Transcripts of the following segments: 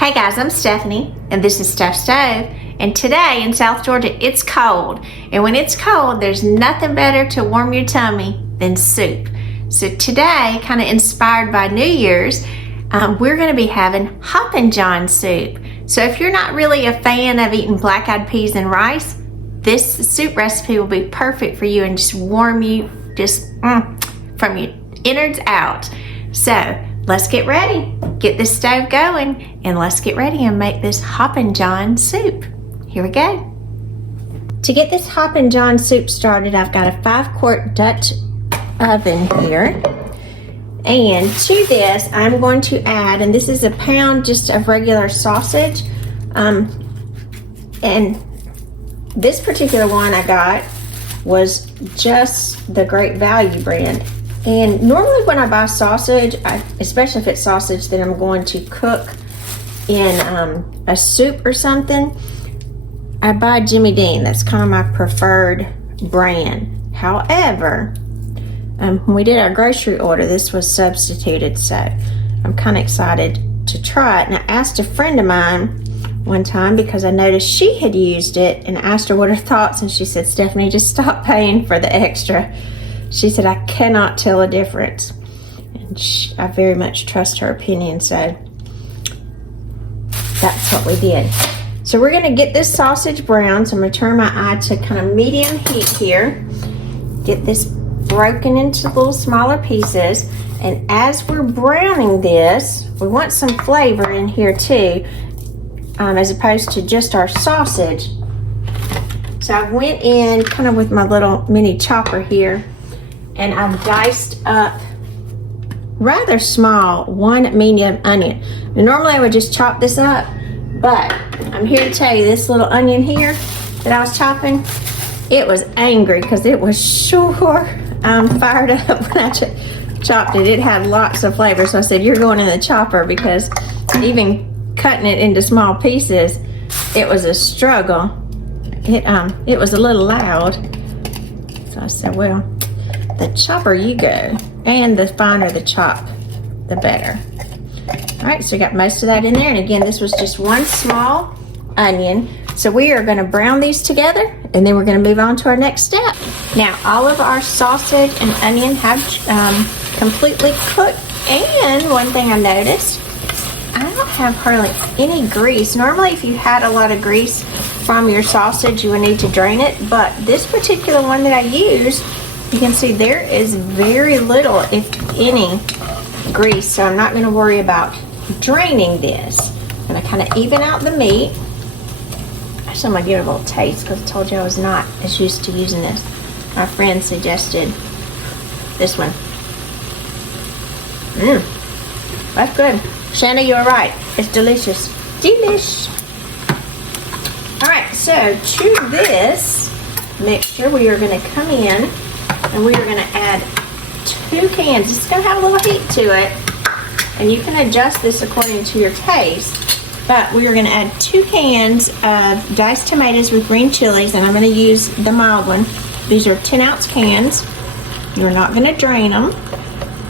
Hey guys, I'm Stephanie, and this is Steph Stove. And today in South Georgia, it's cold. And when it's cold, there's nothing better to warm your tummy than soup. So today, kind of inspired by New Year's, we're going to be having Hoppin John Soup. So if you're not really a fan of eating black-eyed peas and rice, this soup recipe will be perfect for you and just warm you from your innards out. So let's get ready. Get this stove going and let's get ready and make this Hoppin John Soup. Here we go. To get this Hoppin John Soup started, I've got a 5-quart Dutch oven here. And to this, I'm going to add, and this is a pound just of regular sausage. And this particular one I got was just the Great Value brand. And normally when I buy sausage, especially if it's sausage that I'm going to cook in a soup or something, I buy Jimmy Dean. That's kind of my preferred brand. However, when we did our grocery order, this was substituted, so I'm kind of excited to try it. And I asked a friend of mine one time because I noticed she had used it, and I asked her what her thoughts, and she said, Stephanie, just stop paying for the extra. She said, I cannot tell a difference. And I very much trust her opinion, so that's what we did. So we're gonna get this sausage brown, so I'm gonna turn my eye to kind of medium heat here. Get this broken into little smaller pieces. And as we're browning this, we want some flavor in here too, as opposed to just our sausage. So I went in kind of with my little mini chopper here, and I've diced up rather small 1 medium onion. Now, normally I would just chop this up, but I'm here to tell you this little onion here that I was chopping, it was angry because it was sure fired up when I chopped it. It had lots of flavor, so I said, you're going in the chopper, because even cutting it into small pieces, it was a struggle. It was a little loud. So I said, well, the chopper you go, and the finer the chop, the better. All right, so we got most of that in there, and again, this was just 1 small onion. So we are gonna brown these together, and then we're gonna move on to our next step. Now, all of our sausage and onion have completely cooked, and one thing I noticed, I don't have hardly any grease. Normally, if you had a lot of grease from your sausage, you would need to drain it, but this particular one that I used, you can see there is very little, if any, grease, so I'm not gonna worry about draining this. I'm gonna kind of even out the meat. Actually, I'm gonna give it a little taste because I told you I was not as used to using this. My friend suggested this one. That's good. Shanna, you're right. It's delicious. Delish. All right, so to this mixture, we are gonna come in and we are gonna add 2 cans. It's gonna have a little heat to it, and you can adjust this according to your taste. But we are gonna add 2 cans of diced tomatoes with green chilies, and I'm gonna use the mild one. These are 10-ounce cans. You're not gonna drain them.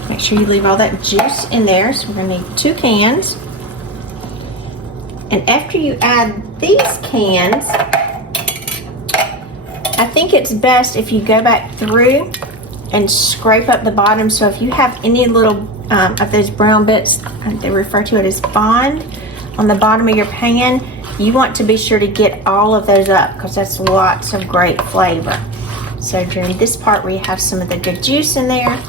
Make sure you leave all that juice in there. So we're gonna need 2 cans. And after you add these cans, I think it's best if you go back through and scrape up the bottom. So if you have any little of those brown bits, they refer to it as bond, on the bottom of your pan, you want to be sure to get all of those up, because that's lots of great flavor. So during this part where you have some of the good juice in there,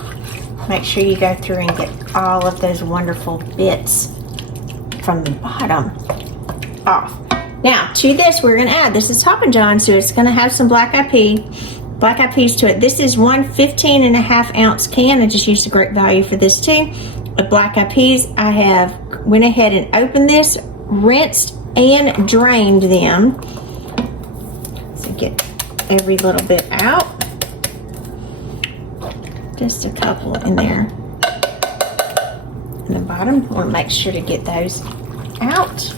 make sure you go through and get all of those wonderful bits from the bottom off. Now to this, we're gonna add, this is Hoppin John, so it's gonna have some black-eyed peas to it. This is 1 15.5-ounce can. I just used the Great Value for this too. With black-eyed peas, I have went ahead and opened this, rinsed and drained them. So get every little bit out. Just a couple in there. In the bottom, we'll make sure to get those out.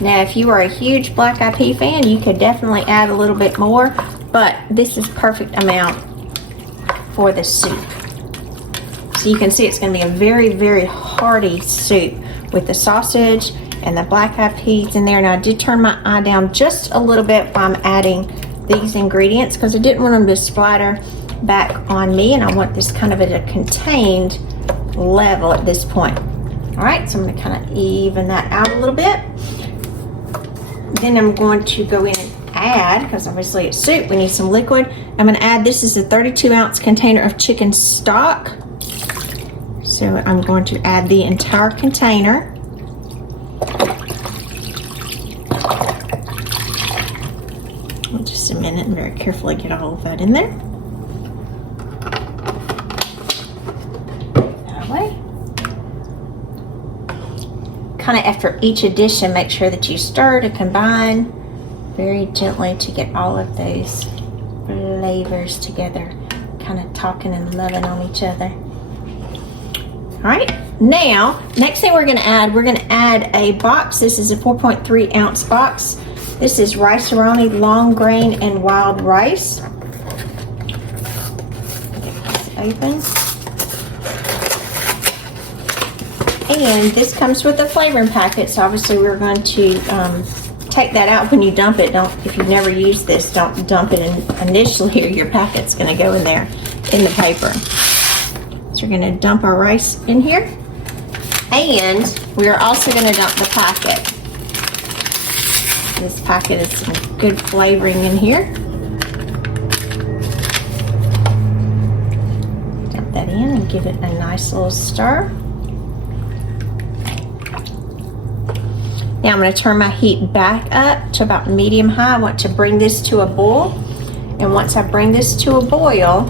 Now, if you are a huge black-eyed pea fan, you could definitely add a little bit more, but this is perfect amount for the soup. So you can see it's going to be a very, very hearty soup with the sausage and the black-eyed peas in there. And I did turn my eye down just a little bit while I'm adding these ingredients because I didn't want them to splatter back on me, and I want this kind of at a contained level at this point. All right, so I'm going to kind of even that out a little bit. Then I'm going to go in and add, because obviously it's soup, we need some liquid. I'm going to add, this is a 32-ounce container of chicken stock. So I'm going to add the entire container. Just a minute and very carefully get all of that in there. That way. Kind of after each addition, make sure that you stir to combine very gently to get all of those flavors together, kind of talking and loving on each other. All right, now, next thing we're gonna add a box. This is a 4.3 ounce box. This is Rice A Roni long grain and wild rice. Get this open. And this comes with a flavoring packet, so obviously we're going to take that out when you dump it. If you've never used this, don't dump it initially or your packet's gonna go in there in the paper. So we're gonna dump our rice in here. And we are also gonna dump the packet. This packet is some good flavoring in here. Dump that in and give it a nice little stir. Now I'm going to turn my heat back up to about medium high. I want to bring this to a boil. And once I bring this to a boil,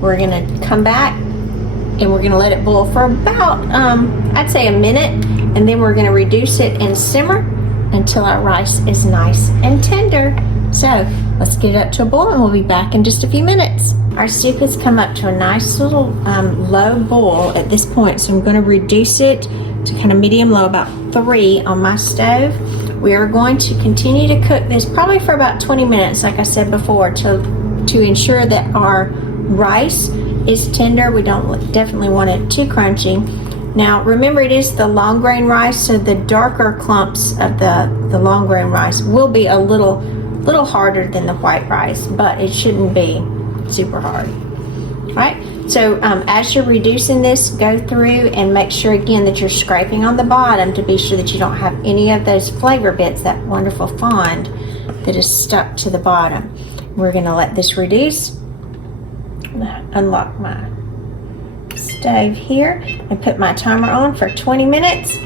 we're going to come back and we're going to let it boil for about, I'd say a minute. And then we're going to reduce it and simmer until our rice is nice and tender. So let's get it up to a boil and we'll be back in just a few minutes. Our soup has come up to a nice little low boil at this point. So I'm going to reduce it to kind of medium low, about 3 on my stove. We are going to continue to cook this probably for about 20 minutes, like I said before, to ensure that our rice is tender. We don't definitely want it too crunchy. Now remember, it is the long grain rice, so the darker clumps of the long grain rice will be a little harder than the white rice, but it shouldn't be super hard. All right, so as you're reducing this, go through and make sure again that you're scraping on the bottom to be sure that you don't have any of those flavor bits, that wonderful fond that is stuck to the bottom. We're gonna let this reduce. Unlock my stove here and put my timer on for 20 minutes.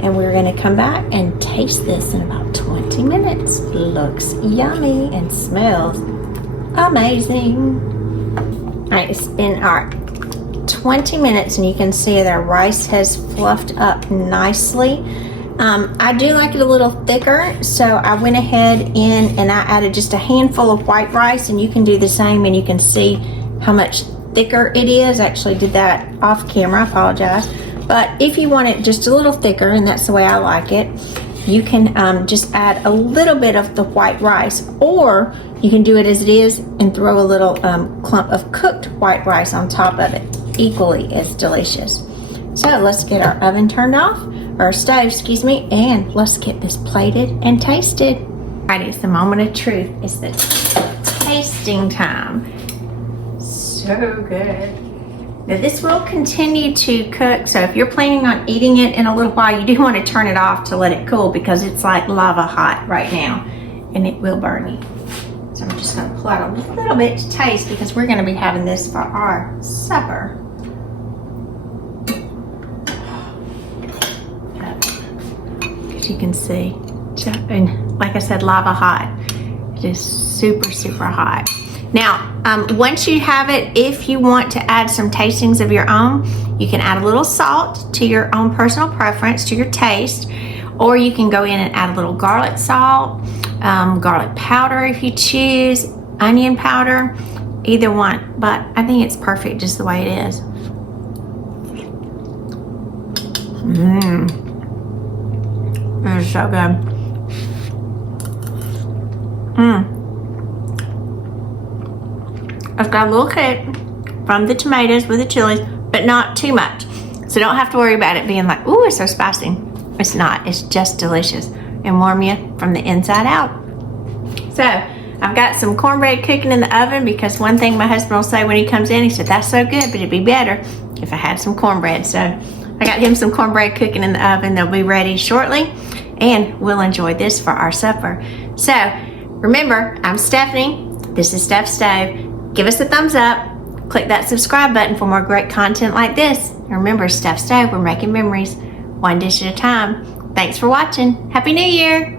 And we're gonna come back and taste this in about 20 minutes. Looks yummy and smells amazing. All right, it's been our 20 minutes and you can see that our rice has fluffed up nicely. I do like it a little thicker, so I went ahead and I added just a handful of white rice, and you can do the same and you can see how much thicker it is. I actually did that off camera, I apologize. But if you want it just a little thicker, and that's the way I like it, you can just add a little bit of the white rice, or you can do it as it is and throw a little clump of cooked white rice on top of it. Equally as delicious. So let's get our oven turned off, or our stove, excuse me, and let's get this plated and tasted. Alrighty, it's the moment of truth. It's the tasting time. So good. Now this will continue to cook, so if you're planning on eating it in a little while, you do want to turn it off to let it cool, because it's like lava hot right now and it will burn you. So I'm just going to pull out a little bit to taste, because we're going to be having this for our supper. As you can see, and like I said, lava hot. It is super, super hot. Now, once you have it, if you want to add some tastings of your own, you can add a little salt to your own personal preference, to your taste, or you can go in and add a little garlic salt, garlic powder if you choose, onion powder, either one. But I think it's perfect just the way it is. It is so good. It's got a little kick from the tomatoes with the chilies, but not too much. So don't have to worry about it being like, ooh, it's so spicy. It's not. It's just delicious and warm you from the inside out. So I've got some cornbread cooking in the oven because one thing my husband will say when he comes in, he said, that's so good, but it'd be better if I had some cornbread. So I got him some cornbread cooking in the oven. They'll be ready shortly, and we'll enjoy this for our supper. So remember, I'm Stephanie. This is Steph Stove. Give us a thumbs up. Click that subscribe button for more great content like this. And remember, Steph Stove, we're making memories one dish at a time. Thanks for watching. Happy New Year.